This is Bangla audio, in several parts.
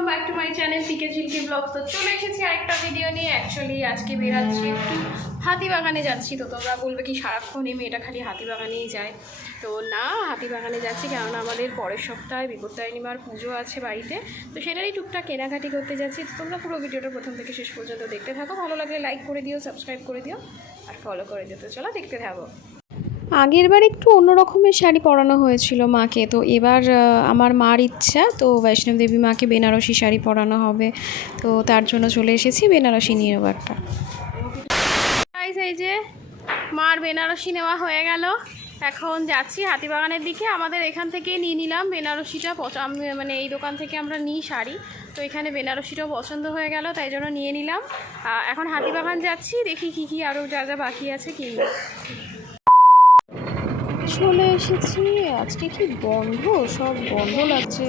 Welcome back to my channel PK Jhilki vlogs. তো চলে এসেছি আরেকটা ভিডিও নিয়ে। অ্যাকচুয়ালি আজকে বেরাচ্ছি, একটু হাতিবাগানে যাচ্ছি। তো তোমরা বলবে কি সারাক্ষণ এই মেয়েটা খালি হাতিবাগানেই যায়? তো না, হাতিবাগানে যাচ্ছি কেননা আমাদের পরের সপ্তাহে বিপত্তারিণীমার পুজো আছে বাড়িতে। তো সেটারই টুকটাক কেনাকাটি করতে যাচ্ছি। তো তোমরা পুরো ভিডিওটা প্রথম থেকে শেষ পর্যন্ত দেখতে থাকো। ভালো লাগলে লাইক করে দিও, সাবস্ক্রাইব করে দিও আর ফলো করে দিও। তো চলো দেখতে থাকো। আগের বার একটু অন্য রকমের শাড়ি পরানো হয়েছিল মাকে, তো এবার আমার মার ইচ্ছা, তো বৈষ্ণব দেবী মাকে বেনারসি শাড়ি পরানো হবে। তো তার জন্য চলে এসেছি বেনারসি নিয়ে একটা। এই যে মার বেনারসি নেওয়া হয়ে গেল, এখন যাচ্ছি হাতিবাগানের দিকে। আমাদের এখান থেকেই নিয়ে নিলাম বেনারসিটা, মানে এই দোকান থেকে আমরা নিই শাড়ি। তো এখানে বেনারসিটাও পছন্দ হয়ে গেল, তাই জন্য নিয়ে নিলাম। এখন হাতিবাগান যাচ্ছি, দেখি কী আরও যা যা বাকি আছে কিনবো। চলে এসেছি। আজকে কি বন্ধ, সব বন্ধ লাগছে।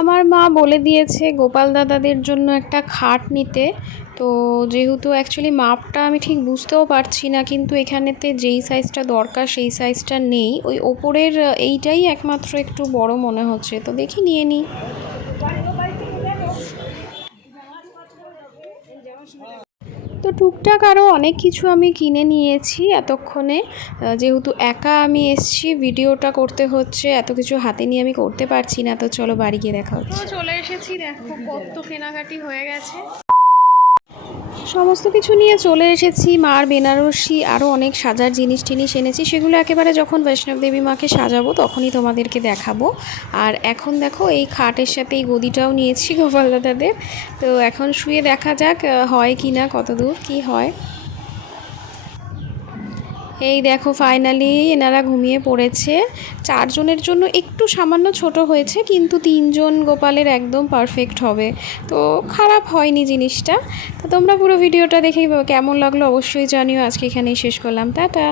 আমার মা বলে দিয়েছে গোপাল দাদাদের জন্য একটা খাট নিতে। তো যেহেতু অ্যাকচুয়ালি মাপটা আমি ঠিক বুঝতেও পারছি না, কিন্তু এখানেতে যেই সাইজটা দরকার সেই সাইজটা নেই, ওই ওপরের এইটাই একমাত্র একটু বড় মনে হচ্ছে। তো দেখি নিয়ে নিই। তো টুকটাক আরও অনেক কিছু আমি কিনে নিয়েছি এতক্ষণে। যেহেতু একা আমি এসছি, ভিডিওটা করতে হচ্ছে, এত কিছু হাতে নিয়ে আমি করতে পারছি না। তো চলো বাড়ি গিয়ে দেখা হচ্ছে। চলে এসেছি, দেখো কত কেনাকাটি হয়ে গেছে। সমস্ত কিছু নিয়ে চলে এসেছি। মার বেনারসি আরও অনেক সাজার জিনিস টিনিস এনেছি, সেগুলো একেবারে যখন বৈষ্ণব দেবী মাকে সাজাবো তখনই তোমাদেরকে দেখাবো। আর এখন দেখো এই খাটের সাথে এই গদিটাও নিয়েছি গোপাল দাদাদের। তো এখন শুয়ে দেখা যাক হয় কি না, কত দূর কী হয়। এই দেখো ফাইনালি এনারা ঘুমিয়ে পড়েছে। 4 জনের জন্য একটু সামান্য ছোট হয়েছে, কিন্তু 3 জন গোপালের একদম পারফেক্ট হবে। তো খারাপ হয়নি জিনিসটা। তো তোমরা পুরো ভিডিওটা দেখে কেমন লাগলো অবশ্যই জানিও। আজকে এখানেই শেষ করলাম, টাটা।